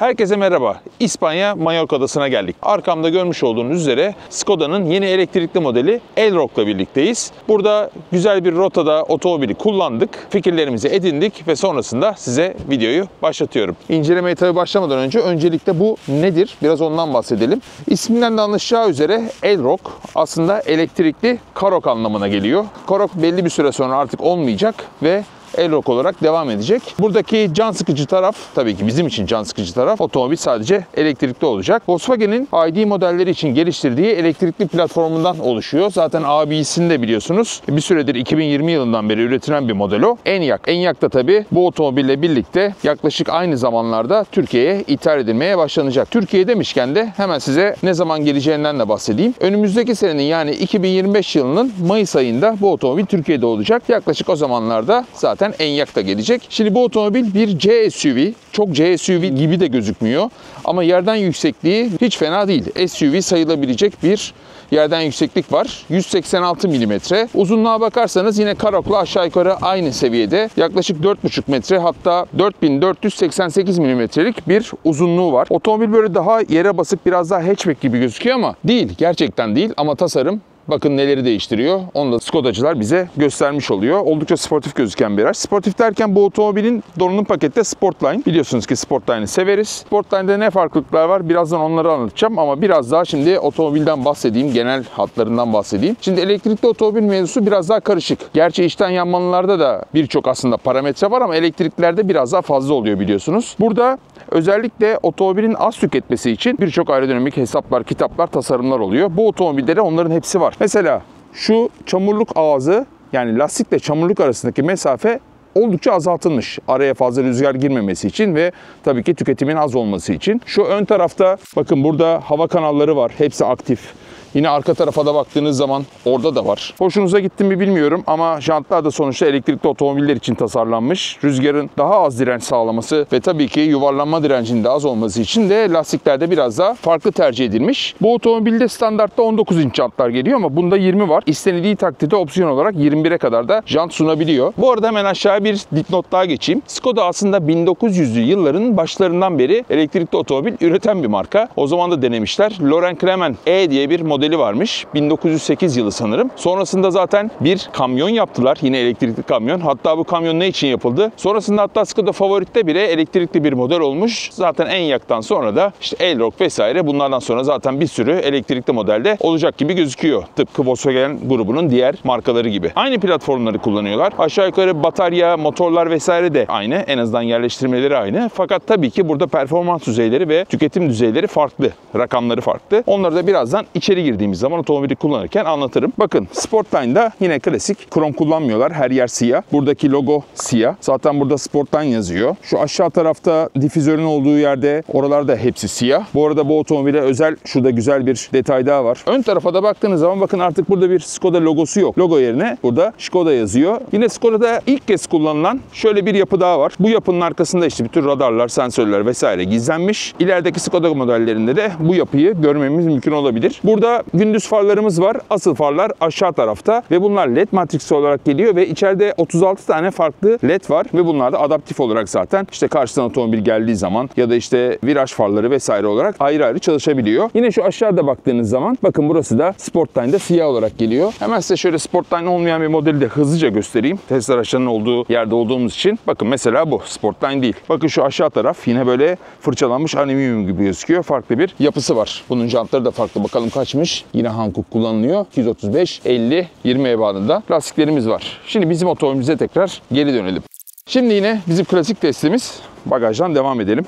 Herkese merhaba. İspanya Mallorca adasına geldik. Arkamda görmüş olduğunuz üzere Skoda'nın yeni elektrikli modeli Elroq'la birlikteyiz. Burada güzel bir rotada otomobili kullandık, fikirlerimizi edindik ve sonrasında size videoyu başlatıyorum. İncelemeye tabii başlamadan öncelikle bu nedir? Biraz ondan bahsedelim. İsminden de anlaşılacağı üzere Elroq aslında elektrikli karok anlamına geliyor. Karok belli bir süre sonra artık olmayacak ve Elroq olarak devam edecek. Buradaki can sıkıcı taraf, tabii ki bizim için can sıkıcı taraf, otomobil sadece elektrikli olacak. Volkswagen'in ID modelleri için geliştirdiği elektrikli platformundan oluşuyor. Zaten AB'sini de biliyorsunuz. Bir süredir 2020 yılından beri üretilen bir model o. Enyaq. Enyaq da tabii bu otomobille birlikte yaklaşık aynı zamanlarda Türkiye'ye ithal edilmeye başlanacak. Türkiye demişken de hemen size ne zaman geleceğinden de bahsedeyim. Önümüzdeki senenin yani 2025 yılının Mayıs ayında bu otomobil Türkiye'de olacak. Yaklaşık o zamanlarda zaten Enyaq da gelecek. Şimdi bu otomobil bir C SUV. Çok C SUV gibi de gözükmüyor. Ama yerden yüksekliği hiç fena değil. SUV sayılabilecek bir yerden yükseklik var. 186 mm. Uzunluğa bakarsanız yine Karok'la aşağı yukarı aynı seviyede. Yaklaşık 4,5 metre, hatta 4488 mm'lik bir uzunluğu var. Otomobil böyle daha yere basık, biraz daha hatchback gibi gözüküyor ama değil. Gerçekten değil ama tasarım bakın neleri değiştiriyor. Onu da Skodacılar bize göstermiş oluyor. Oldukça sportif gözüken bir araç. Sportif derken bu otomobilin donanım pakette Sportline. Biliyorsunuz ki Sportline'ı severiz. Sportline'da ne farklılıklar var? Birazdan onları anlatacağım ama biraz daha şimdi otomobilden bahsedeyim. Genel hatlarından bahsedeyim. Şimdi elektrikli otomobil mevzusu biraz daha karışık. Gerçi içten yanmalılarda da birçok aslında parametre var ama elektriklilerde biraz daha fazla oluyor biliyorsunuz. Burada özellikle otomobilin az tüketmesi için birçok aerodinamik hesaplar, kitaplar, tasarımlar oluyor. Bu otomobillere onların hepsi var. Mesela şu çamurluk ağzı, yani lastikle çamurluk arasındaki mesafe oldukça azaltılmış. Araya fazla rüzgar girmemesi için ve tabii ki tüketimin az olması için. Şu ön tarafta bakın burada hava kanalları var. Hepsi aktif. Yine arka tarafa da baktığınız zaman orada da var. Hoşunuza gitti mi bilmiyorum ama jantlar da sonuçta elektrikli otomobiller için tasarlanmış. Rüzgarın daha az direnç sağlaması ve tabii ki yuvarlanma direncinin de az olması için de lastiklerde biraz daha farklı tercih edilmiş. Bu otomobilde standartta 19 inç jantlar geliyor ama bunda 20 var. İstenildiği takdirde opsiyon olarak 21'e kadar da jant sunabiliyor. Bu arada hemen aşağı bir dipnot daha geçeyim. Skoda aslında 1900'lü yılların başlarından beri elektrikli otomobil üreten bir marka. O zaman da denemişler. Loren Clement E diye bir modeli varmış. 1908 yılı sanırım. Sonrasında zaten bir kamyon yaptılar. Yine elektrikli kamyon. Hatta bu kamyon ne için yapıldı? Sonrasında hatta Skoda Favorit'te bile elektrikli bir model olmuş. Zaten Enyaq'tan sonra da işte Elroq vesaire, bunlardan sonra zaten bir sürü elektrikli modelde olacak gibi gözüküyor. Tıpkı Volkswagen grubunun diğer markaları gibi. Aynı platformları kullanıyorlar. Aşağı yukarı batarya, motorlar vesaire de aynı. En azından yerleştirmeleri aynı. Fakat tabii ki burada performans düzeyleri ve tüketim düzeyleri farklı. Rakamları farklı. Onları da birazdan içeri girdiğimiz zaman otomobili kullanırken anlatırım. Bakın Sportline'da yine klasik krom kullanmıyorlar. Her yer siyah. Buradaki logo siyah. Zaten burada Sportline yazıyor. Şu aşağı tarafta difüzörün olduğu yerde oralarda hepsi siyah. Bu arada bu otomobile özel şurada güzel bir detay daha var. Ön tarafa da baktığınız zaman bakın artık burada bir Skoda logosu yok. Logo yerine burada Skoda yazıyor. Yine Skoda'da ilk kez kullanılan şöyle bir yapı daha var. Bu yapının arkasında işte bütün radarlar, sensörler vesaire gizlenmiş. İlerideki Skoda modellerinde de bu yapıyı görmemiz mümkün olabilir. Burada gündüz farlarımız var. Asıl farlar aşağı tarafta ve bunlar LED matriksi olarak geliyor ve içeride 36 tane farklı LED var ve bunlar da adaptif olarak zaten işte karşıdan otomobil geldiği zaman ya da işte viraj farları vesaire olarak ayrı ayrı çalışabiliyor. Yine şu aşağıda baktığınız zaman bakın burası da Sportline'da siyah olarak geliyor. Hemen size şöyle Sportline olmayan bir modeli de hızlıca göstereyim. Test araçlarının olduğu yerde olduğumuz için. Bakın mesela bu Sportline değil. Bakın şu aşağı taraf yine böyle fırçalanmış alüminyum gibi gözüküyor. Farklı bir yapısı var. Bunun jantları da farklı. Bakalım kaçmış. Yine Hankook kullanılıyor. 235, 50, 20 ebatında lastiklerimiz var. Şimdi bizim otomobilimize tekrar geri dönelim. Şimdi yine bizim klasik testimiz. Bagajdan devam edelim.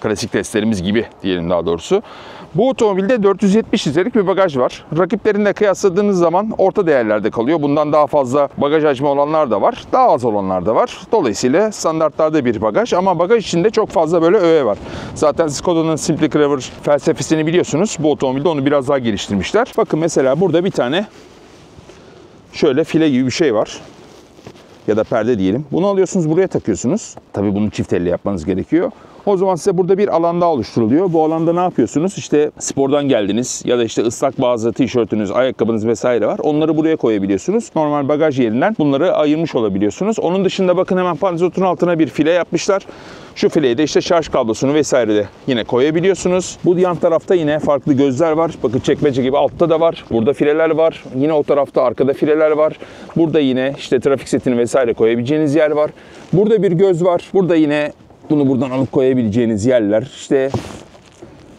Klasik testlerimiz gibi diyelim daha doğrusu. Bu otomobilde 470 litrelik bir bagaj var. Rakiplerinle kıyasladığınız zaman orta değerlerde kalıyor. Bundan daha fazla bagaj hacmi olanlar da var. Daha az olanlar da var. Dolayısıyla standartlarda bir bagaj ama bagaj içinde çok fazla böyle öğe var. Zaten Skoda'nın Simply Clever felsefesini biliyorsunuz. Bu otomobilde onu biraz daha geliştirmişler. Bakın mesela burada bir tane şöyle file gibi bir şey var. Ya da perde diyelim. Bunu alıyorsunuz, buraya takıyorsunuz. Tabii bunu çift elle yapmanız gerekiyor. O zaman size burada bir alan daha oluşturuluyor. Bu alanda ne yapıyorsunuz? İşte spordan geldiniz ya da işte ıslak bazı tişörtünüz, ayakkabınız vesaire var. Onları buraya koyabiliyorsunuz. Normal bagaj yerinden bunları ayırmış olabiliyorsunuz. Onun dışında bakın hemen panzotun altına bir file yapmışlar. Şu fileye de işte şarj kablosunu vesaire de yine koyabiliyorsunuz. Bu yan tarafta yine farklı gözler var. Bakın çekmece gibi altta da var. Burada fileler var. Yine o tarafta arkada fileler var. Burada yine işte trafik setini vesaire koyabileceğiniz yer var. Burada bir göz var. Burada yine bunu buradan alıp koyabileceğiniz yerler. İşte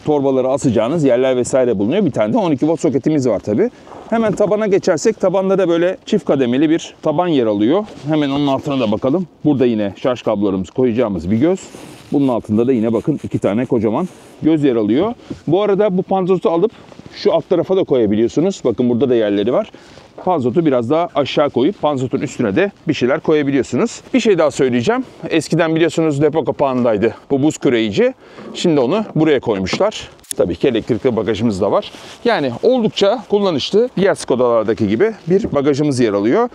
torbaları asacağınız yerler vesaire bulunuyor. Bir tane de 12 volt soketimiz var tabi. Hemen tabana geçersek tabanda da böyle çift kademeli bir taban yer alıyor. Hemen onun altına da bakalım. Burada yine şarj kablolarımızı koyacağımız bir göz. Bunun altında da yine bakın 2 tane kocaman göz yer alıyor. Bu arada bu panzotu alıp şu alt tarafa da koyabiliyorsunuz. Bakın burada da yerleri var. Panzotu biraz daha aşağı koyup panzotun üstüne de bir şeyler koyabiliyorsunuz. Bir şey daha söyleyeceğim. Eskiden biliyorsunuz depo kapağındaydı bu buz küreyici. Şimdi onu buraya koymuşlar. Tabii ki elektrikli bagajımız da var. Yani oldukça kullanışlı. Diğer Skoda'lardaki gibi bir bagajımız yer alıyor.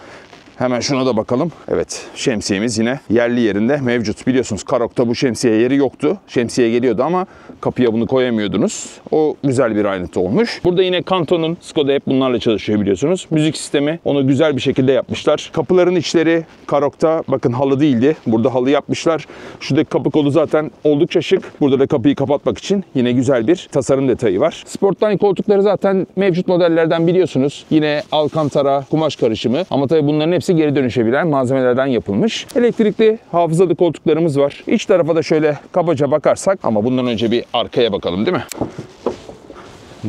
Hemen şuna da bakalım. Evet, şemsiyemiz yine yerli yerinde mevcut. Biliyorsunuz Karok'ta bu şemsiye yeri yoktu. Şemsiye geliyordu ama kapıya bunu koyamıyordunuz. O güzel bir ayrıntı olmuş. Burada yine Kanto'nun, Skoda hep bunlarla çalışıyor biliyorsunuz. Müzik sistemi, onu güzel bir şekilde yapmışlar. Kapıların içleri Karok'ta bakın halı değildi. Burada halı yapmışlar. Şuradaki kapı kolu zaten oldukça şık. Burada da kapıyı kapatmak için yine güzel bir tasarım detayı var. Sportline koltukları zaten mevcut modellerden biliyorsunuz. Yine alkantara, kumaş karışımı. Ama tabii bunların hepsi geri dönüşebilen malzemelerden yapılmış. Elektrikli hafızalı koltuklarımız var. İç tarafa da şöyle kabaca bakarsak ama bundan önce bir arkaya bakalım değil mi?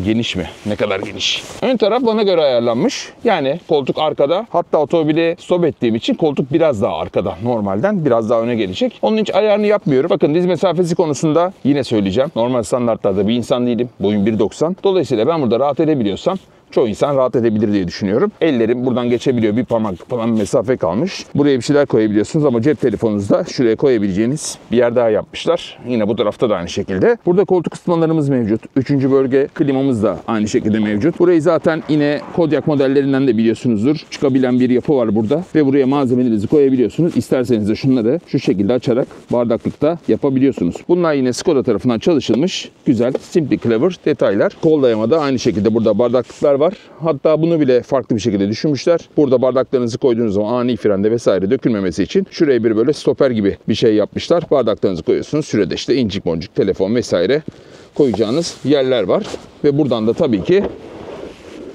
Geniş mi? Ne kadar geniş? Ön taraf bana göre ayarlanmış. Yani koltuk arkada. Hatta otomobili stop ettiğim için koltuk biraz daha arkada. Normalden biraz daha öne gelecek. Onun için ayarını yapmıyorum. Bakın diz mesafesi konusunda yine söyleyeceğim. Normal standartlarda bir insan değilim. Boyum 1.90. Dolayısıyla ben burada rahat edebiliyorsam çoğu insan rahat edebilir diye düşünüyorum. Ellerim buradan geçebiliyor. Bir parmaklık falan bir mesafe kalmış. Buraya bir şeyler koyabiliyorsunuz ama cep telefonunuzda şuraya koyabileceğiniz bir yer daha yapmışlar. Yine bu tarafta da aynı şekilde. Burada koltuk ısıtmalarımız mevcut. 3. bölge klimamız da aynı şekilde mevcut. Burayı zaten yine Kodiaq modellerinden de biliyorsunuzdur. Çıkabilen bir yapı var burada ve buraya malzemelerinizi koyabiliyorsunuz. İsterseniz de şunları şu şekilde açarak bardaklıkta yapabiliyorsunuz. Bunlar yine Skoda tarafından çalışılmış güzel, simply clever detaylar. Kol dayama da aynı şekilde burada bardaklıklar var. Hatta bunu bile farklı bir şekilde düşünmüşler. Burada bardaklarınızı koyduğunuz zaman ani frende vesaire dökülmemesi için şuraya bir böyle stoper gibi bir şey yapmışlar. Bardaklarınızı koyuyorsunuz. Şurada işte incik boncuk, telefon vesaire koyacağınız yerler var. Ve buradan da tabii ki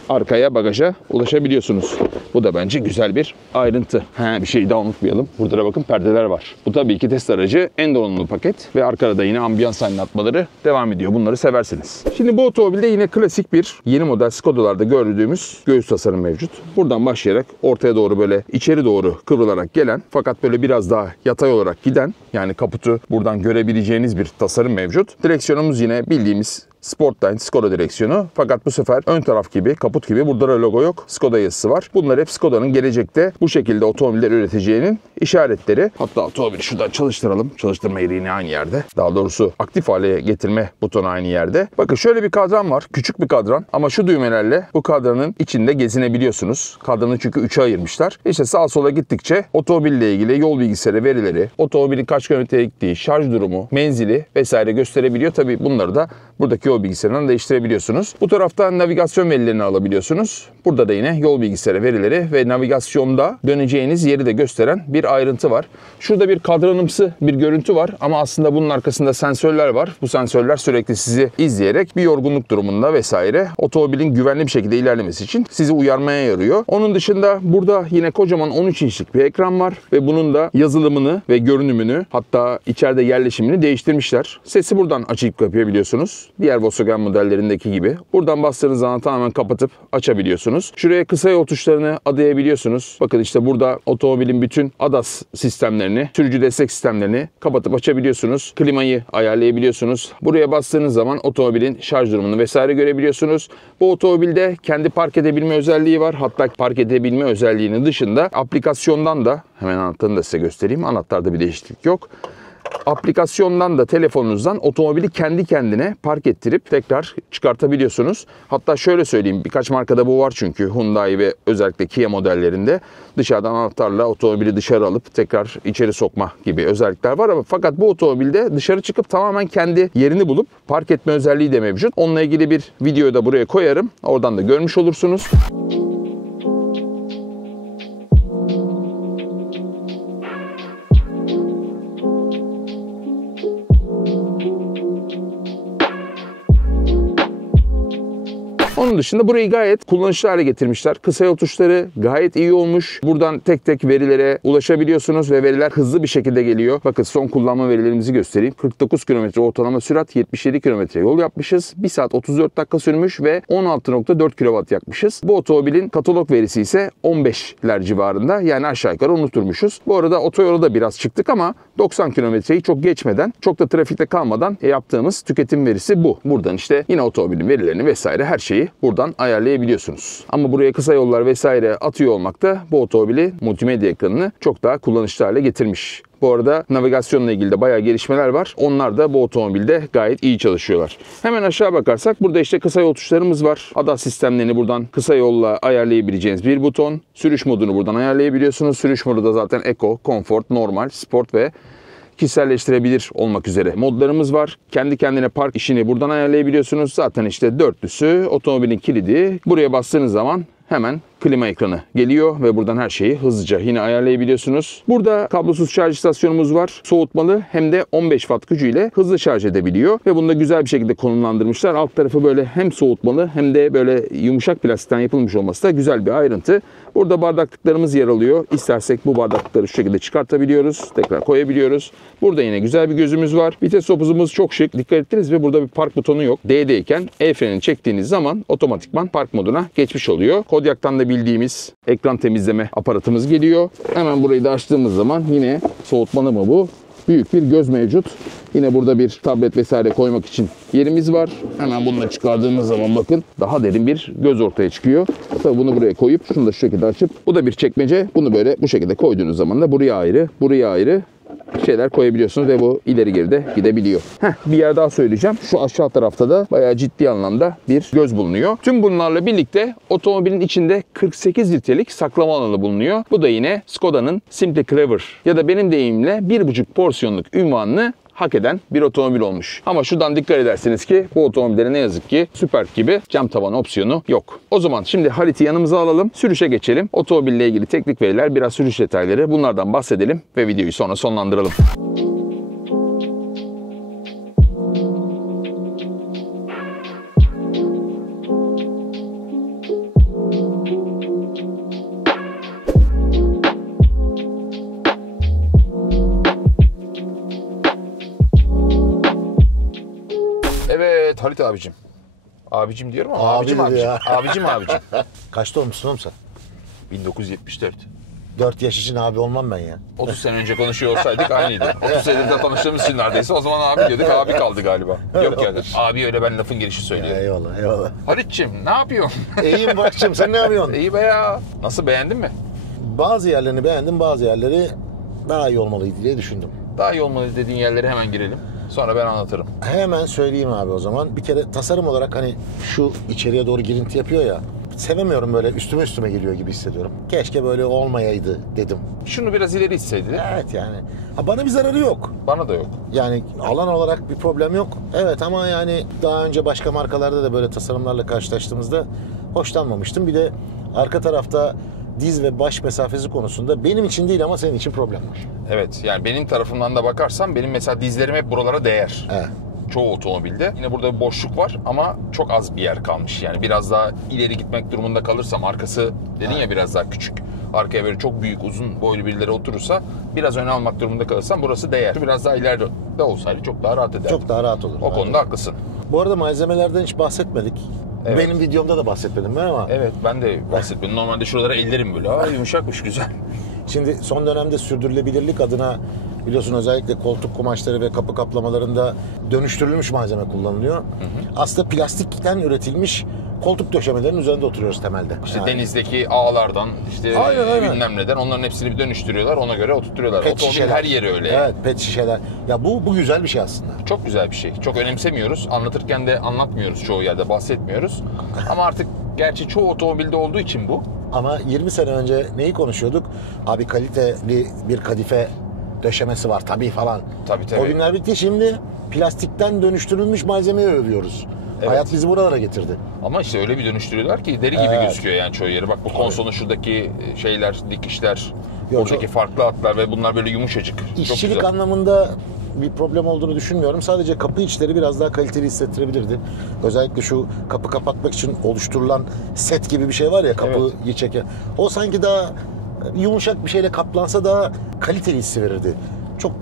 arkaya bagaja ulaşabiliyorsunuz. Bu da bence güzel bir ayrıntı. Bir şey daha unutmayalım. Burada da bakın perdeler var. Bu tabii ki test aracı en donanımlı paket ve arkada da yine ambiyans aydınlatmaları devam ediyor. Bunları seversiniz. Şimdi bu otomobilde yine klasik bir yeni model Skoda'larda gördüğümüz göğüs tasarım mevcut. Buradan başlayarak ortaya doğru böyle içeri doğru kıvrılarak gelen fakat böyle biraz daha yatay olarak giden yani kaputu buradan görebileceğiniz bir tasarım mevcut. Direksiyonumuz yine bildiğimiz Sportline Skoda direksiyonu. Fakat bu sefer ön taraf gibi, kaput gibi burada da logo yok. Skoda yazısı var. Bunlar hep Skoda'nın gelecekte bu şekilde otomobiller üreteceğinin işaretleri. Hatta otomobili şuradan çalıştıralım. Çalıştırma yeri yine aynı yerde. Daha doğrusu aktif hale getirme butonu aynı yerde. Bakın şöyle bir kadran var. Küçük bir kadran. Ama şu düğmelerle bu kadranın içinde gezinebiliyorsunuz. Kadranı çünkü 3'e ayırmışlar. İşte sağa sola gittikçe otomobille ilgili yol bilgisayarı verileri, otomobilin kaç kilometreye gittiği, şarj durumu, menzili vesaire gösterebiliyor. Tabii bunları da buradaki yol bilgisayarından değiştirebiliyorsunuz. Bu taraftan navigasyon verilerini alabiliyorsunuz. Burada da yine yol bilgisayarı verileri ve navigasyonda döneceğiniz yeri de gösteren bir ayrıntı var. Şurada bir kadranımsı bir görüntü var ama aslında bunun arkasında sensörler var. Bu sensörler sürekli sizi izleyerek bir yorgunluk durumunda vesaire otomobilin güvenli bir şekilde ilerlemesi için sizi uyarmaya yarıyor. Onun dışında burada yine kocaman 13 inçlik bir ekran var ve bunun da yazılımını ve görünümünü hatta içeride yerleşimini değiştirmişler. Sesi buradan açıp kapayabiliyorsunuz. Diğer Volkswagen modellerindeki gibi. Buradan bastığınız zaman tamamen kapatıp açabiliyorsunuz. Şuraya kısa yol tuşlarını adayabiliyorsunuz. Bakın işte burada otomobilin bütün ADAS sistemlerini, sürücü destek sistemlerini kapatıp açabiliyorsunuz. Klimayı ayarlayabiliyorsunuz. Buraya bastığınız zaman otomobilin şarj durumunu vesaire görebiliyorsunuz. Bu otomobilde kendi park edebilme özelliği var. Hatta park edebilme özelliğinin dışında aplikasyondan da hemen anahtarını da size göstereyim. Anahtarda bir değişiklik yok. aplikasyondan da telefonunuzdan otomobili kendi kendine park ettirip tekrar çıkartabiliyorsunuz. Hatta şöyle söyleyeyim, birkaç markada bu var çünkü Hyundai ve özellikle Kia modellerinde dışarıdan anahtarla otomobili dışarı alıp tekrar içeri sokma gibi özellikler var ama fakat bu otomobilde dışarı çıkıp tamamen kendi yerini bulup park etme özelliği de mevcut. Onunla ilgili bir videoyu da buraya koyarım. Oradan da görmüş olursunuz. Onun dışında burayı gayet kullanışlı hale getirmişler. Kısa yol tuşları gayet iyi olmuş. Buradan tek tek verilere ulaşabiliyorsunuz ve veriler hızlı bir şekilde geliyor. Bakın son kullanma verilerimizi göstereyim. 49 km ortalama sürat, 77 km yol yapmışız. 1 saat 34 dakika sürmüş ve 16.4 kW yakmışız. Bu otomobilin katalog verisi ise 15'ler civarında. Yani aşağı yukarı unuturmuşuz. Bu arada otoyola da biraz çıktık ama 90 kilometreyi çok geçmeden, çok da trafikte kalmadan yaptığımız tüketim verisi bu. Buradan işte yine otomobilin verilerini vesaire her şeyi buradan ayarlayabiliyorsunuz. Ama buraya kısa yollar vesaire atıyor olmak da bu otomobili multimedya ekranını çok daha kullanışlı hale getirmiş. Bu arada navigasyonla ilgili de bayağı gelişmeler var. Onlar da bu otomobilde gayet iyi çalışıyorlar. Hemen aşağı bakarsak burada işte kısa yol tuşlarımız var. ADAS sistemlerini buradan kısa yolla ayarlayabileceğiniz bir buton. Sürüş modunu buradan ayarlayabiliyorsunuz. Sürüş modu da zaten Eco, Comfort, Normal, Sport ve kişiselleştirebilir olmak üzere modlarımız var. Kendi kendine park işini buradan ayarlayabiliyorsunuz. Zaten işte dörtlüsü, otomobilin kilidi. Buraya bastığınız zaman hemen klima ekranı geliyor ve buradan her şeyi hızlıca yine ayarlayabiliyorsunuz. Burada kablosuz şarj istasyonumuz var. Soğutmalı hem de 15 watt gücüyle hızlı şarj edebiliyor ve bunu da güzel bir şekilde konumlandırmışlar. Alt tarafı böyle hem soğutmalı hem de böyle yumuşak plastikten yapılmış olması da güzel bir ayrıntı. Burada bardaklıklarımız yer alıyor. İstersek bu bardaklıkları şu şekilde çıkartabiliyoruz. Tekrar koyabiliyoruz. Burada yine güzel bir gözümüz var. Vites topuzumuz çok şık. Dikkat ettiniz ve burada bir park butonu yok. D'deyken el frenini çektiğiniz zaman otomatikman park moduna geçmiş oluyor. Kodyak'tan da bildiğimiz ekran temizleme aparatımız geliyor. Hemen burayı da açtığımız zaman yine soğutmalı mı bu? Büyük bir göz mevcut. Yine burada bir tablet vesaire koymak için yerimiz var. Hemen bunu da çıkardığımız zaman bakın daha derin bir göz ortaya çıkıyor. Tabii bunu buraya koyup şunu da şu şekilde açıp bu da bir çekmece. Bunu böyle bu şekilde koyduğunuz zaman da buraya ayrı, buraya ayrı şeyler koyabiliyorsunuz ve bu ileri geri de gidebiliyor. Bir yer daha söyleyeceğim. Şu aşağı tarafta da bayağı ciddi anlamda bir göz bulunuyor. Tüm bunlarla birlikte otomobilin içinde 48 litrelik saklama alanı bulunuyor. Bu da yine Skoda'nın Simply Clever ya da benim deyimle 1,5 porsiyonluk ünvanını hak eden bir otomobil olmuş. Ama şuradan dikkat edersiniz ki bu otomobillere ne yazık ki Superb gibi cam tavan opsiyonu yok. O zaman şimdi Halit'i yanımıza alalım, sürüşe geçelim. Otomobille ilgili teknik veriler, biraz sürüş detayları bunlardan bahsedelim ve videoyu sonra sonlandıralım. Evet Halit abicim. Abicim diyorum ama abicim. Abicim. Kaçta olmuşsun oğlum sen? 1974. 4 yaş için abi olmam ben ya. 30 sene önce konuşuyor olsaydık aynıydı. 30 senedir de tanıştığımız için neredeyse o zaman abi diyorduk, abi kaldı galiba. Yok yani. Abi öyle ben lafın gelişi söylüyorum. Eyvallah. Halit'ciğim ne yapıyorsun? İyiyim Burak'cığım, sen ne yapıyorsun? İyi be ya. Nasıl, beğendin mi? Bazı yerlerini beğendim, bazı yerleri daha iyi olmalıydı diye düşündüm. Daha iyi olmalı dediğin yerlere hemen girelim. Sonra ben anlatırım. Hemen söyleyeyim abi o zaman. Bir kere tasarım olarak hani şu içeriye doğru girinti yapıyor ya. Sevemiyorum, böyle üstüme geliyor gibi hissediyorum. Keşke böyle olmayaydı dedim. Şunu biraz ileri itseydi. Evet yani. Bana bir zararı yok. Bana da yok. Yani alan olarak bir problem yok. Evet ama yani daha önce başka markalarda da böyle tasarımlarla karşılaştığımızda hoşlanmamıştım. Bir de arka tarafta diz ve baş mesafesi konusunda benim için değil ama senin için problem var. Evet yani benim tarafımdan da bakarsam benim mesela dizlerim hep buralara değer. Evet. Çoğu otomobilde. Yine burada bir boşluk var ama çok az bir yer kalmış. Yani biraz daha ileri gitmek durumunda kalırsam, arkası dedin ya biraz daha küçük. Arkaya böyle çok büyük, uzun boylu birileri oturursa biraz öne almak durumunda kalırsam burası değer. Biraz daha ileride olsaydı çok daha rahat ederdi. Çok daha rahat olur. O konuda haklısın. Bu arada malzemelerden hiç bahsetmedik. Evet. Benim videomda da bahsetmedim ben ama. Evet ben de bahsetmedim. Normalde şuralara ellerim böyle. Yumuşakmış, güzel. Şimdi son dönemde sürdürülebilirlik adına biliyorsun özellikle koltuk kumaşları ve kapı kaplamalarında dönüştürülmüş malzeme kullanılıyor. Aslında plastikten üretilmiş koltuk döşemelerinin üzerinde oturuyoruz temelde. İşte Yani deniz'deki ağlardan, işte Aynen. bilmem neden onların hepsini bir dönüştürüyorlar, ona göre oturtuyorlar. pet Otomobil şişeler. her yeri öyle. Evet, pet şişeler. Ya bu güzel bir şey aslında. Çok güzel bir şey. Çok önemsemiyoruz. Anlatırken de anlatmıyoruz, çoğu yerde bahsetmiyoruz. Ama artık gerçi çoğu otomobilde olduğu için bu. Ama 20 sene önce neyi konuşuyorduk? Abi kaliteli bir kadife döşemesi var tabii falan. Tabii. O günler bitti. Şimdi plastikten dönüştürülmüş malzemeyi övüyoruz. Evet. Hayat bizi buralara getirdi. Ama işte öyle bir dönüştürüyorlar ki deri gibi Evet. gözüküyor yani çoğu yeri. Bak bu konsolun şuradaki şeyler, dikişler, Yok, buradaki çok- farklı hatlar ve bunlar böyle yumuşacık. Çok İşçilik güzel. anlamında bir problem olduğunu düşünmüyorum. Sadece kapı içleri biraz daha kaliteli hissettirebilirdi. Özellikle şu kapı kapatmak için oluşturulan set gibi bir şey var ya, kapıyı çeken. O sanki daha yumuşak bir şeyle kaplansa daha kaliteli hissi verirdi. Çok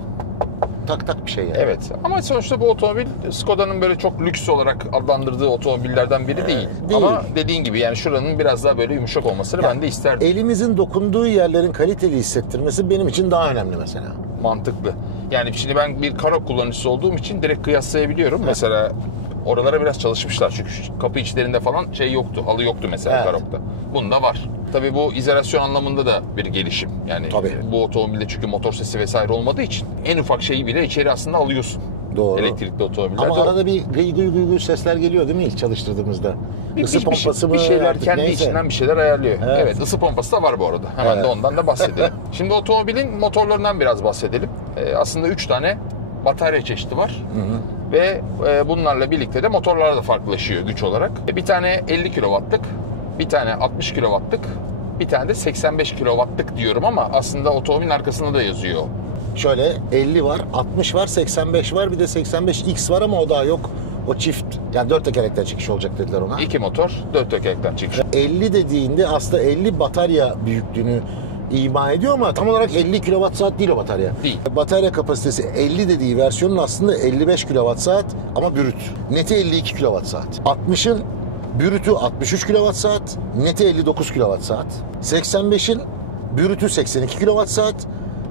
tak bir şey yani. Evet ama sonuçta bu otomobil Skoda'nın böyle çok lüks olarak adlandırdığı otomobillerden biri değil. Değil. Ama dediğin gibi yani şuranın biraz daha böyle yumuşak olmasını ben de isterdim. Elimizin dokunduğu yerlerin kaliteli hissettirmesi benim için daha önemli mesela. Mantıklı. Yani şimdi ben bir Karoq kullanıcısı olduğum için direkt kıyaslayabiliyorum. Mesela oralara biraz çalışmışlar çünkü şu kapı içlerinde falan şey yoktu, halı yoktu mesela Evet. Karoq'ta. Bunda var. Tabii bu izolasyon anlamında da bir gelişim. Yani Tabii. bu otomobilde çünkü motor sesi vesaire olmadığı için en ufak şeyi bile içeri aslında alıyorsun. Doğru. Elektrikli otomobillerde. Ama arada bir gıy sesler geliyor değil mi ilk çalıştırdığımızda? Isı pompası mı? bir şeyler artık kendi neyse. içinden bir şeyler ayarlıyor. Evet. Evet, ısı pompası da var bu arada. Hemen Evet. de ondan da bahsedelim. Şimdi otomobilin motorlarından biraz bahsedelim. Aslında 3 tane batarya çeşidi var. Ve bunlarla birlikte de motorlar da farklılaşıyor güç olarak. Bir tane 50 kW'lık, bir tane 60 kW'lık, bir tane de 85 kW'lık diyorum ama aslında otomobilin arkasında da yazıyor. Şöyle 50 var, 60 var, 85 var, bir de 85X var ama o daha yok. O çift, yani 4 tekerlekten çıkış olacak dediler ona. 2 motor, 4 tekerlekten çıkış. 50 dediğinde aslında 50 batarya büyüklüğünü ima ediyor ama tam olarak 50 kWh değil o batarya. Değil. Batarya kapasitesi 50 dediği versiyonun aslında 55 kWh ama brüt. Neti 52 kWh. 60'ın brütü 63 kWh, neti 59 kWh. 85'in brütü 82 kWh,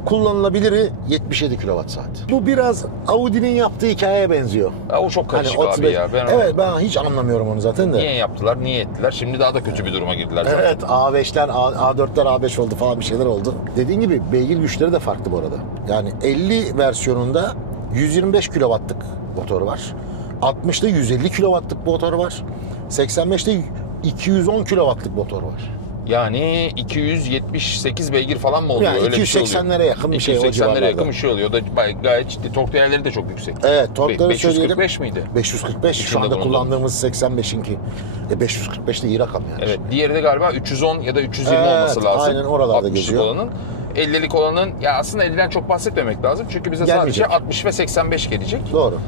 kullanılabiliri 77 kWh. Bu biraz Audi'nin yaptığı hikayeye benziyor. Ya o çok karışık abi 35 ya. Evet, ben hiç anlamıyorum onu zaten de. Niye yaptılar, niye ettiler? Şimdi daha da kötü bir duruma girdiler zaten. Evet, A5'ler, A4'ler A5 oldu falan, bir şeyler oldu. Dediğin gibi beygir güçleri de farklı bu arada. Yani 50 versiyonunda 125 kW'lık motoru var. 60'da 150 kW'lık motor var. 85'te 210 kW'lık motor var. Yani 278 beygir falan mı oluyor? Yani Öyle bir şey oluyor. 280'lere yakın bir şey o 280'lere civarlarda. yakın bir şey oluyor. O da gayet ciddi. Tork değerleri de çok yüksek. Evet, torkları 545 söyleyelim. miydi? 545 şu İçinde anda bulunduğumuz. kullandığımız 85'inki. 545 de iyi rakam yani. Evet. Diğeri de galiba 310 ya da 320 Evet, olması lazım. aynen oralarda 60'lık geziyor. olanın. 50'lik olanın ya aslında 50'den çok bahsetmemek lazım. Çünkü bize Gelmeyecek. sadece 60 ve 85 gelecek. Doğru.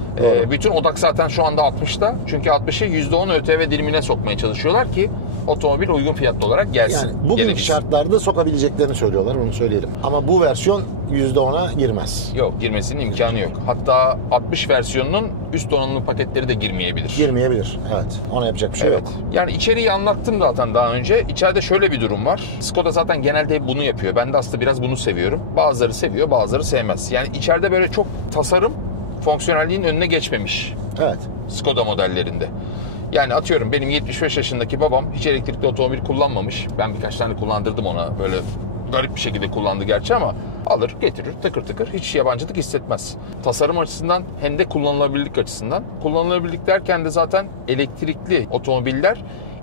Bütün odak zaten şu anda 60'ta. Çünkü 60'ı %10 ÖTV dilimine sokmaya çalışıyorlar ki otomobil uygun fiyatlı olarak gelsin. Yani bugünkü gelebilsin. şartlarda sokabileceklerini söylüyorlar, onu söyleyelim. Ama bu versiyon %10'a girmez. Yok, girmesinin imkanı yok. Hatta 60 versiyonunun üst donanımlı paketleri de girmeyebilir. Girmeyebilir. Evet. Ona yapacak bir şey Evet. yok. Yani içeriği anlattım zaten daha önce. İçeride şöyle bir durum var. Skoda zaten genelde hep bunu yapıyor. Ben de aslında biraz bunu seviyorum. Bazıları seviyor, bazıları sevmez. Yani içeride böyle çok tasarım fonksiyonelliğin önüne geçmemiş Evet. Skoda modellerinde. Yani atıyorum benim 75 yaşındaki babam hiç elektrikli otomobil kullanmamış. Ben birkaç tane kullandırdım ona, böyle garip bir şekilde kullandı gerçi ama alır getirir tıkır tıkır, hiç yabancılık hissetmez. Tasarım açısından hem de kullanılabilirlik açısından. Kullanılabilirlik derken de zaten elektrikli otomobiller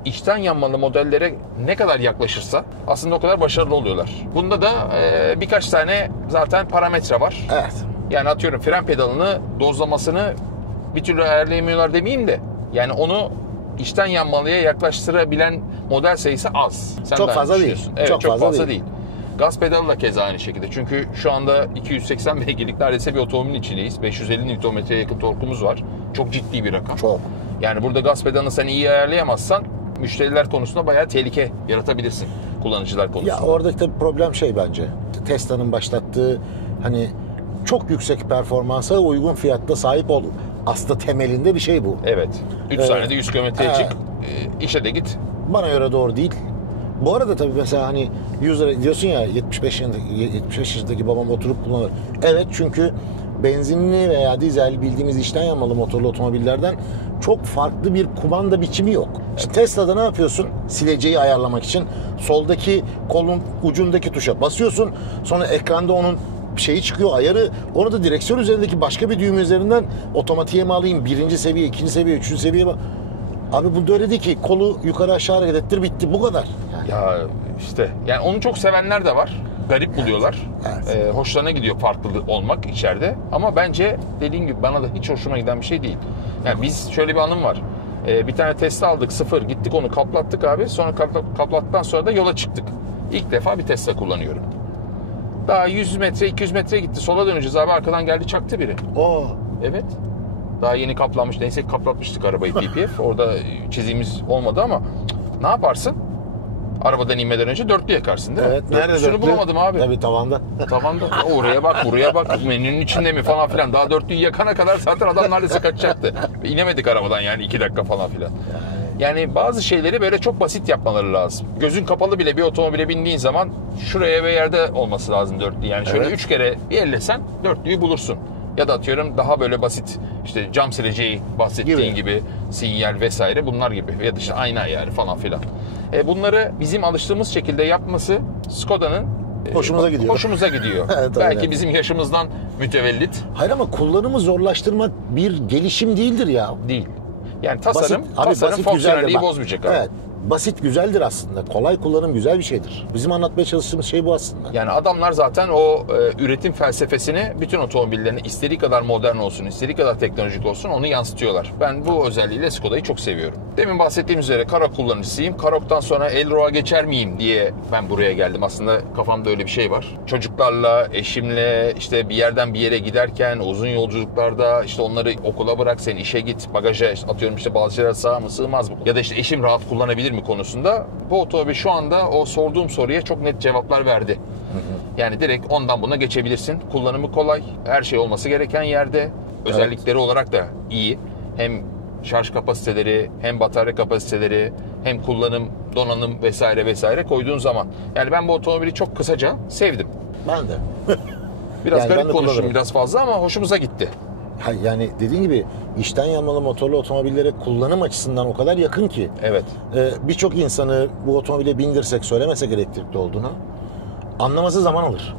içten yanmalı modellere ne kadar yaklaşırsa aslında o kadar başarılı oluyorlar. Bunda da birkaç tane zaten parametre var. Evet. Yani atıyorum fren pedalını, dozlamasını bir türlü ayarlayamıyorlar demeyeyim de yani onu içten yanmalıya yaklaştırabilen model sayısı az. Sen Çok de fazla aynı değil. düşünüyorsun. Evet, Çok çok fazla fazla değil. değil. Gaz pedalı da keza aynı şekilde. Çünkü şu anda 280 beygirlik neredeyse bir otomobilin içindeyiz. 550 Nm'ye yakın torkumuz var. Çok ciddi bir rakam. Çok. Yani burada gaz pedalını sen iyi ayarlayamazsan müşteriler konusunda bayağı tehlike yaratabilirsin kullanıcılar konusunda. Ya oradaki tabii problem şey bence. Tesla'nın başlattığı hani çok yüksek performansa uygun fiyatta sahip ol. Aslında temelinde bir şey bu. Evet. 3 Evet. saniyede 100 kilometreye Evet. çık. İşe de git. Bana göre doğru değil. Bu arada tabii mesela hani 100 lira diyorsun ya 75 yaşındaki babam oturup kullanır. Evet, çünkü benzinli veya dizel bildiğimiz içten yanmalı motorlu otomobillerden çok farklı bir kumanda biçimi yok. İşte Tesla'da ne yapıyorsun? Sileceği ayarlamak için soldaki kolun ucundaki tuşa basıyorsun. Sonra ekranda onun şeyi çıkıyor, ayarı. Onu da direksiyon üzerindeki başka bir düğüm üzerinden otomatiğe mi alayım? Birinci seviye, ikinci seviye, üçüncü seviye mi? Abi bunda öyle değil ki. Kolu yukarı aşağı hareket ettir, bitti. Bu kadar. Yani. Ya işte yani onu çok sevenler de var. Garip buluyorlar. Evet. Hoşlarına gidiyor farklı olmak içeride. Ama bence dediğin gibi bana da hiç hoşuma giden bir şey değil. Yani biz şöyle bir anım var. Bir tane Tesla aldık, sıfır. Gittik onu kaplattık abi. Sonra kaplattıktan sonra da yola çıktık. İlk defa bir Tesla kullanıyorum. Daha 100 metre, 200 metre gitti. Sola döneceğiz abi. Arkadan geldi, çaktı biri. Oo. Evet. Daha yeni kaplanmış. Neyse ki kaplatmıştık arabayı PPF. Orada çizimimiz olmadı ama ne yaparsın? Arabadan inmeden önce dörtlü yakarsın değil mi? Evet. Nerede Dörtlüsünü dörtlü? bulamadım abi. Tabii tavanda. Tavanda. Oraya bak, buraya bak. Menünün içinde mi falan filan. Daha dörtlüyü yakana kadar zaten adam neredeyse kaçacaktı. İnemedik arabadan yani 2 dakika falan filan. Yani bazı şeyleri böyle çok basit yapmaları lazım. Gözün kapalı bile bir otomobile bindiğin zaman şuraya ve yerde olması lazım dörtlü. Yani şöyle Evet. 3 kere bir ellesen dörtlüyü bulursun. Ya da atıyorum daha böyle basit işte cam sileceği bahsettiğin gibi sinyal vesaire bunlar gibi. Ya da işte ayna ayarı falan filan. Bunları bizim alıştığımız şekilde yapması Skoda'nın Hoşumuza gidiyor. Hoşumuza gidiyor. Evet, Belki aynen. bizim yaşımızdan mütevellit Hayır ama kullanımı zorlaştırmak bir gelişim değildir ya. değil. Yani tasarım basit fonksiyonelliği güzeldir. bozmayacak abi. Evet. Basit güzeldir aslında. Kolay kullanım güzel bir şeydir. Bizim anlatmaya çalıştığımız şey bu aslında. Yani adamlar zaten o üretim felsefesini bütün otomobillerine istediği kadar modern olsun, istediği kadar teknolojik olsun onu yansıtıyorlar. Ben bu özelliğiyle Skoda'yı çok seviyorum. Demin bahsettiğim üzere Karoq kullanıcısıyım. Karoq'tan sonra Elroq'a geçer miyim diye ben buraya geldim. Aslında kafamda öyle bir şey var. Çocuklarla, eşimle işte bir yerden bir yere giderken uzun yolculuklarda işte onları okula bırak, sen işe git, bagaja atıyorum işte bazı şeyler sığar mı sığmaz mı? Ya da işte eşim rahat kullanabilir mi konusunda bu otomobil şu anda o sorduğum soruya çok net cevaplar verdi. Yani direkt ondan buna geçebilirsin. Kullanımı kolay. Her şey olması gereken yerde. Özellikleri olarak da iyi. Hem şarj kapasiteleri, hem batarya kapasiteleri, hem kullanım, donanım vesaire vesaire koyduğun zaman. Yani ben bu otomobili çok kısaca sevdim. Ben de. Biraz Yani ben garip de konuştum kullanırım. biraz fazla ama hoşumuza gitti. Yani dediğin gibi içten yanmalı motorlu otomobillere kullanım açısından o kadar yakın ki. Evet. Birçok insanı bu otomobile bindirsek, söylemesek elektrikli olduğunu anlaması zaman alır.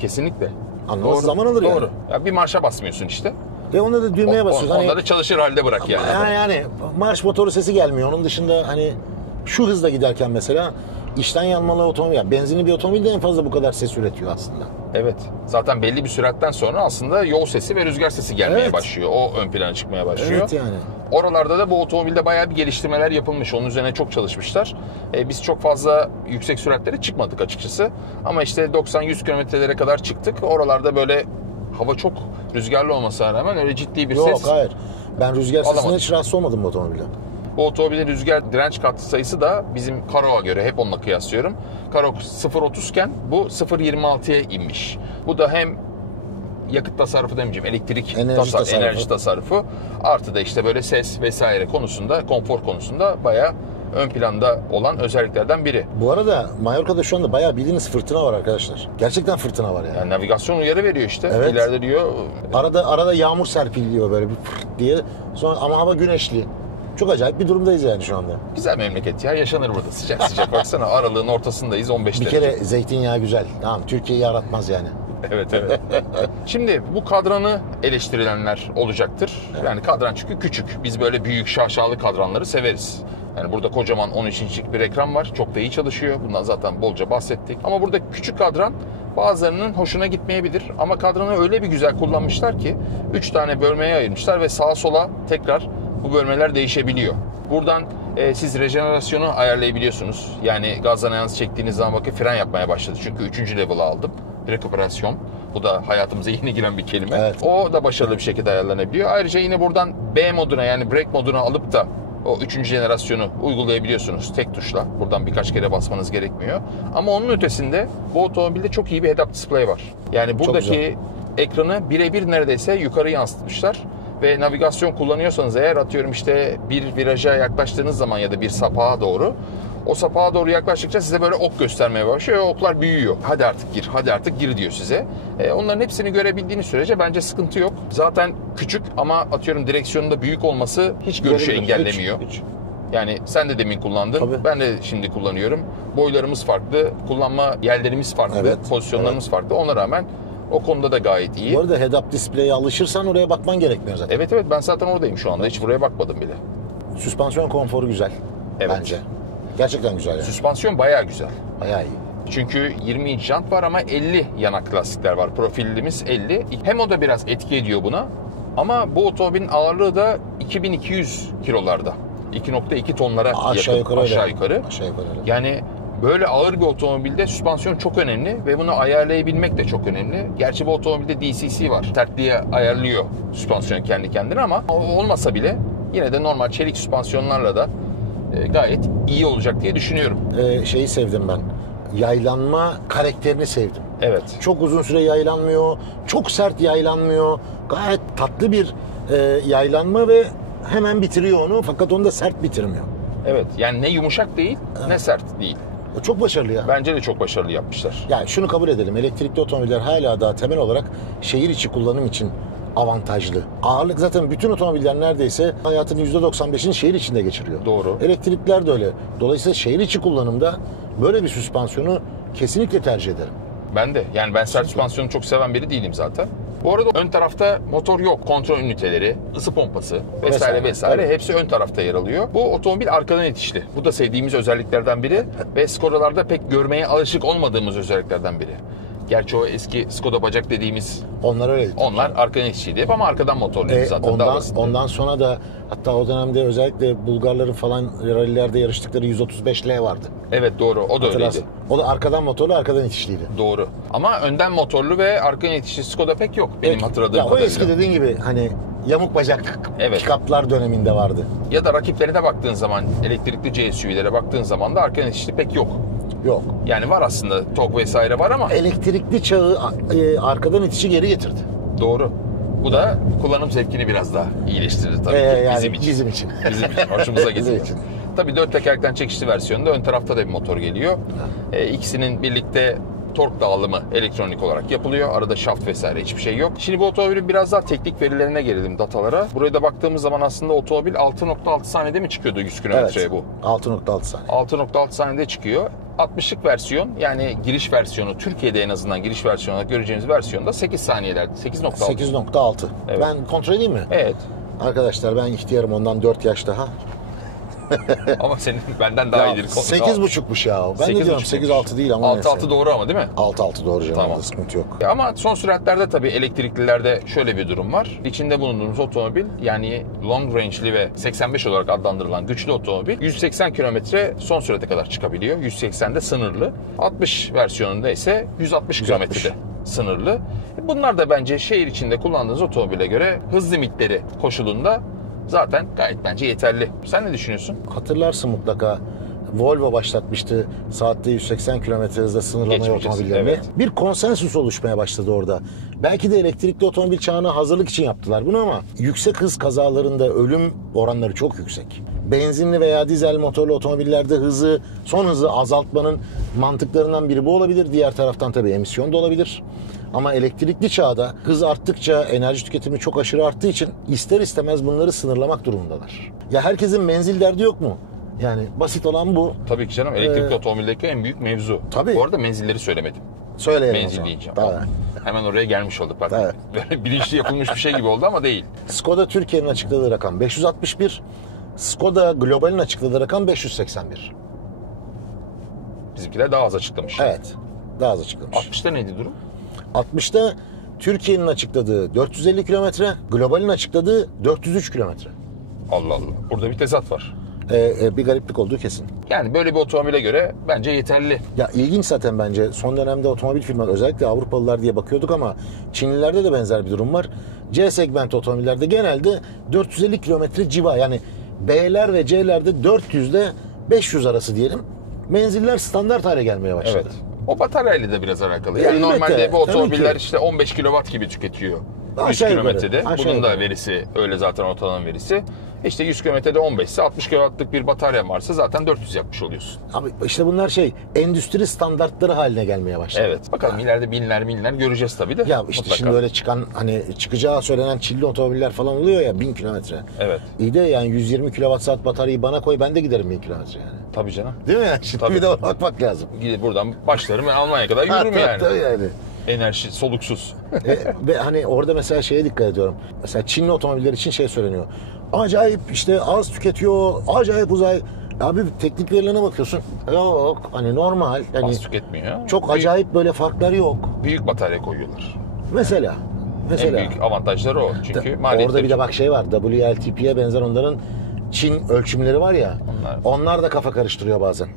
Kesinlikle. Anlaması zaman alır yani. Doğru. Ya bir marşa basmıyorsun işte. Ve onda da düğmeye basıyorsun. Hani, Onları çalışır halde bırak yani. yani marş motoru sesi gelmiyor. Onun dışında hani şu hızla giderken mesela içten yanmalı otomobil, yani benzinli bir otomobil de en fazla bu kadar ses üretiyor aslında. Evet. Zaten belli bir süratten sonra aslında yol sesi ve rüzgar sesi gelmeye Evet. başlıyor. başlıyor. O ön plana çıkmaya başlıyor. Evet yani. Oralarda da bu otomobilde bayağı bir geliştirmeler yapılmış. Onun üzerine çok çalışmışlar. Biz çok fazla yüksek süratlere çıkmadık açıkçası. Ama işte 90-100 kilometrelere kadar çıktık. Oralarda böyle hava çok rüzgarlı olmasına rağmen öyle ciddi bir Yok ses. hayır. Ben rüzgar sesine Alamadım. hiç rahatsız olmadım bu otomobilde. Bu otomobilin rüzgar direnç katı sayısı da bizim Karoq'a göre hep onunla kıyaslıyorum. Karoq 0.30 iken bu 0.26'ya inmiş. Bu da hem yakıt tasarrufu demeyeceğim, elektrik enerji tasarrufu artı da işte böyle ses vesaire konusunda, konfor konusunda bayağı ön planda olan özelliklerden biri. Bu arada Mallorca'da şu anda bayağı bildiğiniz fırtına var arkadaşlar. Gerçekten fırtına var yani. Yani navigasyon uyarı veriyor işte. Evet. İleride diyor Arada yağmur serpiliyor böyle bir fırt diye. Sonra ama hava güneşli. Çok acayip bir durumdayız yani şu anda. güzel memleket ya, yaşanır burada sıcak sıcak. Baksana aralığın ortasındayız, 15 Bir derece. kere zeytinyağı güzel. Tamam, Türkiye'yi aratmaz yani. Evet. Şimdi bu kadranı eleştirilenler olacaktır. Yani kadran çünkü küçük. Biz böyle büyük şaşalı kadranları severiz. Yani burada kocaman 13 inçlik bir ekran var. Çok da iyi çalışıyor. Bundan zaten bolca bahsettik. Ama burada küçük kadran bazılarının hoşuna gitmeyebilir. Ama kadranı öyle bir güzel kullanmışlar ki 3 tane bölmeye ayırmışlar ve sağa sola tekrar bu bölmeler değişebiliyor. Buradan siz rejenerasyonu ayarlayabiliyorsunuz. Yani gazdan ayağınızı çektiğiniz zaman bakın fren yapmaya başladı. Çünkü 3. level'ı aldım. Rekuperasyon. Bu da hayatımıza yeni giren bir kelime. Evet. O da başarılı bir şekilde ayarlanabiliyor. Ayrıca yine buradan B moduna yani brake moduna alıp da o 3. jenerasyonu uygulayabiliyorsunuz tek tuşla. Buradan birkaç kere basmanız gerekmiyor. Ama onun ötesinde bu otomobilde çok iyi bir head-up display var. Yani buradaki ekranı birebir neredeyse yukarı yansıtmışlar. Ve navigasyon kullanıyorsanız eğer atıyorum işte bir viraja yaklaştığınız zaman ya da bir sapağa doğru O sapağa doğru yaklaştıkça size böyle ok göstermeye başlıyor. O oklar büyüyor. Hadi artık gir, hadi artık gir diyor size. Onların hepsini görebildiğiniz sürece bence sıkıntı yok. Zaten küçük ama atıyorum direksiyonunda büyük olması hiç görüşü engellemiyor. Hiç. Yani sen de demin kullandın. Tabii. Ben de şimdi kullanıyorum. Boylarımız farklı, kullanma yerlerimiz farklı, Evet, pozisyonlarımız farklı. Ona rağmen o konuda da gayet iyi. Bu arada head-up display'e alışırsan oraya bakman gerekmiyor zaten. Evet ben zaten oradayım şu anda. Hiç buraya bakmadım bile. Süspansiyon konforu güzel. Evet. Bence. Gerçekten güzel yani. Süspansiyon bayağı güzel. Bayağı iyi. Çünkü 20 inç jant var ama 50 yanak lastikler var. Profilimiz 50. Hem o da biraz etki ediyor buna. Ama bu otomobilin ağırlığı da 2200 kilolarda. 2.2 tonlara Aşağı yakın. yukarı Aşağı öyle. yukarı. Aşağı yukarı öyle. Yani böyle ağır bir otomobilde süspansiyon çok önemli ve bunu ayarlayabilmek de çok önemli. Gerçi bu otomobilde DCC var. Sertliğe ayarlıyor süspansiyon kendi kendine ama olmasa bile yine de normal çelik süspansiyonlarla da gayet iyi olacak diye düşünüyorum. Şeyi sevdim ben. Yaylanma karakterini sevdim. Evet. Çok uzun süre yaylanmıyor. Çok sert yaylanmıyor. Gayet tatlı bir yaylanma ve hemen bitiriyor onu. Fakat onu da sert bitirmiyor. Evet. Yani ne yumuşak değil ne sert değil. O çok başarılı ya. Bence de çok başarılı yapmışlar. Yani şunu kabul edelim. Elektrikli otomobiller hala daha temel olarak şehir içi kullanım için avantajlı. Ağırlık zaten bütün otomobiller neredeyse hayatının %95'ini şehir içinde geçiriyor. Doğru. Elektrikler de öyle. Dolayısıyla şehir içi kullanımda böyle bir süspansiyonu kesinlikle tercih ederim. Ben de. Yani ben sert süspansiyonu çok seven biri değilim zaten. Bu arada ön tarafta motor yok. Kontrol üniteleri, ısı pompası vesaire. Tabii. Hepsi ön tarafta yer alıyor. Bu otomobil arkadan itişli. Bu da sevdiğimiz özelliklerden biri ve Skoda'larda pek görmeye alışık olmadığımız özelliklerden biri. Gerçi o eski Skoda bacak dediğimiz Onlar öyle. onlar arkadan itişliydi hep ama arkadan motorluydu zaten. Ondan sonra da hatta o dönemde özellikle Bulgarların falan rallilerde yarıştıkları 135L vardı. Evet doğru. O da Hatırlarsın. öyleydi. O da arkadan motorlu, arkadan itişliydi. Doğru. Ama önden motorlu ve arkadan itişli Skoda pek yok benim hatırladığım ya, o kadarıyla. eski dediğin gibi hani yamuk bacak pick-up'lar döneminde vardı. Ya da rakiplerine baktığın zaman, elektrikli SUV'lere baktığın zaman da arkadan itişli pek yok. Yok. Yani var aslında, TOG vesaire var ama Elektrikli çağı arkadan itişi geri getirdi. doğru. Bu da kullanım zevkini biraz daha iyileştirir tabii ki Yani bizim için. Bizim için. Bizim için hoşumuza Bizim gidiyor. için. Tabii 4 tekerlekten çekişli versiyonunda ön tarafta da bir motor geliyor. İkisinin birlikte tork dağılımı elektronik olarak yapılıyor. Arada şaft vesaire hiçbir şey yok. Şimdi bu otomobilin biraz daha teknik verilerine gelelim, datalara. Buraya da baktığımız zaman aslında otomobil 6.6 saniyede mi çıkıyordu 100 kilometreye Evet. bu? 6.6 saniye. 6.6 saniyede çıkıyor. 60'lık versiyon, yani giriş versiyonu, Türkiye'de en azından giriş versiyonunda göreceğimiz versiyonda 8 saniyelerde. 8.6. 8.6. Evet. Ben kontrol edeyim mi? Evet. Arkadaşlar ben ihtiyarım, ondan 4 yaş daha. Ama senin benden daha iyidir. 8.5'muş ya. Ben de diyorum 8.6 değil ama 6.6 doğru ama değil mi? 6.6 doğru canım. Tamam. Sıkıntı yok. Ama son süratlerde tabii elektriklilerde şöyle bir durum var. İçinde bulunduğumuz otomobil, yani long range'li ve 85 olarak adlandırılan güçlü otomobil 180 kilometre son sürate kadar çıkabiliyor. 180'de sınırlı. 60 versiyonunda ise 160 kilometrede sınırlı. Bunlar da bence şehir içinde kullandığınız otomobile göre hız limitleri koşulunda zaten gayet bence yeterli. Sen ne düşünüyorsun? Hatırlarsın mutlaka, Volvo başlatmıştı saatte 180 km hızla sınırlamayı Geçmeyeceğiz, otomobillerini. evet. Bir konsensüs oluşmaya başladı orada. Belki de elektrikli otomobil çağına hazırlık için yaptılar bunu ama yüksek hız kazalarında ölüm oranları çok yüksek. Benzinli veya dizel motorlu otomobillerde son hızı azaltmanın mantıklarından biri bu olabilir. Diğer taraftan tabii emisyon da olabilir. Ama elektrikli çağda hız arttıkça enerji tüketimi çok aşırı arttığı için ister istemez bunları sınırlamak durumundalar. Ya herkesin menzil derdi yok mu? Yani basit olan bu. Tabii ki canım, elektrikli otomobildeki en büyük mevzu. Tabii. Bu arada menzilleri söylemedim. Söyleyelim o Menzil zaman. diyeceğim. Tabii. Hemen oraya gelmiş olduk bak. Evet. Böyle bilinçli yapılmış bir şey gibi oldu ama değil. Skoda Türkiye'nin açıkladığı rakam 561. Skoda Global'in açıkladığı rakam 581. Bizimkiler daha az açıklamış. Evet. Daha az açıklamış. 60'ta neydi durum? 60'ta Türkiye'nin açıkladığı 450 kilometre, Global'in açıkladığı 403 kilometre. Allah Allah. Burada bir tezat var. Bir gariplik olduğu kesin. Yani böyle bir otomobile göre bence yeterli. Ya ilginç zaten bence. Son dönemde otomobil firmaları, özellikle Avrupalılar diye bakıyorduk ama Çinlilerde de benzer bir durum var. C segment otomobillerde genelde 450 kilometre civa, yani B'ler ve C'lerde 400 ile 500 arası diyelim. Menziller standart hale gelmeye başladı. Evet. O bataryayla da biraz alakalı. Ya Yani elbette, normalde bu tabii otomobiller ki. işte 15 kW gibi tüketiyor. 100 Aşağı yukarı, kilometrede. aşağı Bunun da yukarı. verisi öyle zaten, ortalama verisi. İşte 100 kilometrede 15 ise 60 kW'lık bir bataryan varsa zaten 400 yapmış oluyorsun. Abi işte bunlar endüstri standartları haline gelmeye başladı. Evet. Bakalım ileride binler göreceğiz tabii de. Ya işte mutlaka. şimdi öyle çıkan hani çıkacağı söylenen çilli otomobiller falan oluyor ya 1000 kilometre. Evet. İyi de yani 120 kWh bataryayı bana koy ben de giderim 1000 kilometre yani. Tabii canım. Değil mi yani? Şimdi Tabii. bir de bakmak lazım. Gidip buradan başlarım ve Almanya'ya kadar yürürüm Ha, yani. tabii yani. Enerji soluksuz. Ve hani orada mesela şeye dikkat ediyorum. Mesela Çinli otomobiller için söyleniyor. Acayip işte az tüketiyor, acayip uzay. Abi teknik verilerine bakıyorsun. Yok hani normal. Hani Az tüketmiyor. çok acayip böyle farklar yok. Büyük batarya koyuyorlar. Mesela. En büyük avantajları o. Çünkü maliyetleri Orada bir de bak var. WLTP'ye benzer onların Çin ölçümleri var ya. Onlar da kafa karıştırıyor bazen.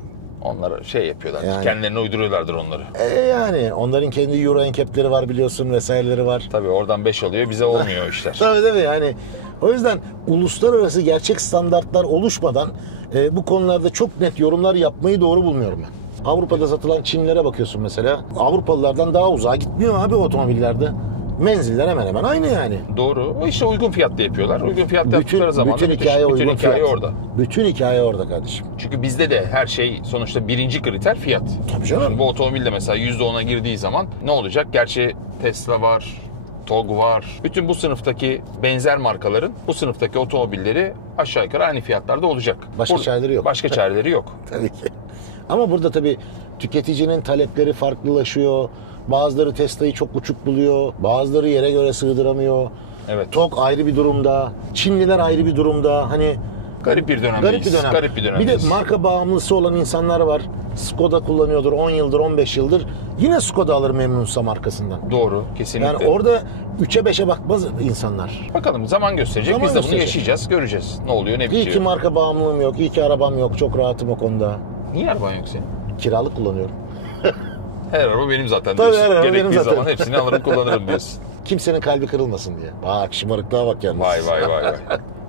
Onları yapıyorlar. Yani. Kendilerine uyduruyorlardır onları. Yani onların kendi Euro NCAP'leri var biliyorsun vesaireleri var. Tabii oradan 5 alıyor. Bize olmuyor işler. Tabii değil mi? Yani o yüzden uluslararası gerçek standartlar oluşmadan bu konularda çok net yorumlar yapmayı doğru bulmuyorum ben. Avrupa'da satılan Çinlere bakıyorsun mesela. Avrupalılardan daha uzağa gitmiyor abi otomobillerde. Menziller hemen hemen aynı yani. Doğru. O işte uygun fiyatla yapıyorlar. Uygun fiyatla yaptıkları zaman bütün hikaye uygun bütün hikaye fiyat. orada. Bütün hikaye orada kardeşim. Çünkü bizde de her şey sonuçta birinci kriter fiyat. Tabii canım. Şimdi bu otomobil de mesela %10'a girdiği zaman ne olacak? Gerçi Tesla var, TOG var. Bütün bu sınıftaki benzer markaların bu sınıftaki otomobilleri aşağı yukarı aynı fiyatlarda olacak. Başka çareleri yok. Başka çareleri yok. Tabii ki. Ama burada tabii tüketicinin talepleri farklılaşıyor. Bazıları Tesla'yı çok uçuk buluyor. Bazıları yere göre sığdıramıyor. Evet. TOG ayrı bir durumda. Çinliler ayrı bir durumda. Hani Garip bir dönemdeyiz. garip bir dönem. Bir de marka bağımlısı olan insanlar var. Skoda kullanıyordur 10 yıldır, 15 yıldır. Yine Skoda alır memnunsa markasından. Doğru, kesinlikle. Yani orada 3'e 5'e bakmaz insanlar. Bakalım zaman gösterecek. Zaman Biz de bunu gösterecek. yaşayacağız, göreceğiz. Ne oluyor, ne İyi bitiyor. ki marka bağımlılığım yok. İyi ki arabam yok. Çok rahatım o konuda. Niye araban yok senin? Kiralık kullanıyorum. Her araba benim zaten Tabii, diyorsun. her araba Gerektiği benim zaten. zaman hepsini alırım kullanırım diyorsun. Kimsenin kalbi kırılmasın diye. Bak şımarıklığa bak yalnız. Vay.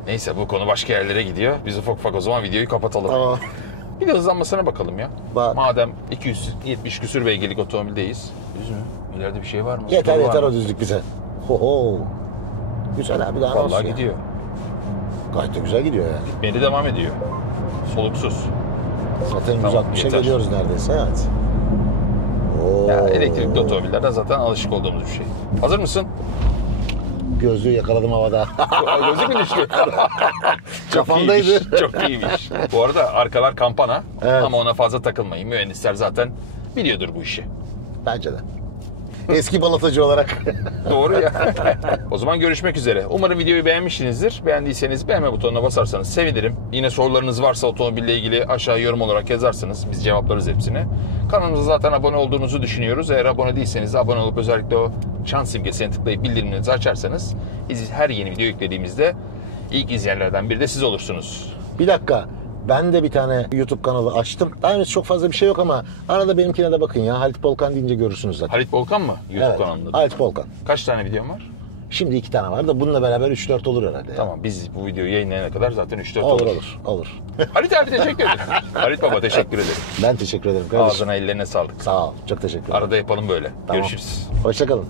Neyse bu konu başka yerlere gidiyor. Biz ufak o zaman videoyu kapatalım. Tamam. Bir de hızlanmasına bakalım ya. Bak. Madem 270 küsür beygirlik otomobildeyiz. Düz mü? İleride bir şey var mı? Yeter Yol var yeter mı? o düzlük bize. Ho. Güzel abi daha ne olsun Vallahi ya. gidiyor. Gayet de güzel gidiyor yani. Beni devam ediyor. Soluksuz. Zaten Tamam, 160'a yeter. geliyoruz neredeyse evet. Oo. Ya elektrikli otomobillerden zaten alışık olduğumuz bir şey. Hazır mısın? Gözlüğü yakaladım havada. Gözlük mü düştü? Çok Kafamdaydı. iyiymiş, çok iyiymiş. Bu arada arkalar kampana Evet. ama ona fazla takılmayın. Mühendisler zaten biliyordur bu işi. Bence de. Eski balatacı olarak. Doğru ya. O zaman görüşmek üzere. Umarım videoyu beğenmişsinizdir. Beğendiyseniz beğenme butonuna basarsanız sevinirim. Yine sorularınız varsa otomobille ilgili aşağı yorum olarak yazarsanız biz cevaplarız hepsini. Kanalımıza zaten abone olduğunuzu düşünüyoruz. Eğer abone değilseniz de abone olup özellikle o çan simgesini tıklayıp bildirimlerinizi açarsanız her yeni video yüklediğimizde ilk izleyenlerden biri de siz olursunuz. Bir dakika. Ben de bir tane YouTube kanalı açtım. Daha henüz çok fazla bir şey yok ama arada benimkine de bakın ya. Halit Polkan deyince görürsünüz zaten. Halit Volkan mı? YouTube Evet, kanalında. Halit Polkan. Kaç tane videom var? Şimdi 2 tane var da bununla beraber 3-4 olur herhalde. ya. Tamam biz bu videoyu yayınlayana kadar zaten 3-4 Olur. Halit abi teşekkür ederim. Halit baba teşekkür ederim. Ben teşekkür ederim kardeşim. Ağzına ellerine sağlık. Sağ ol. Çok teşekkür ederim. Arada yapalım böyle. Tamam. Görüşürüz. Hoşça kalın.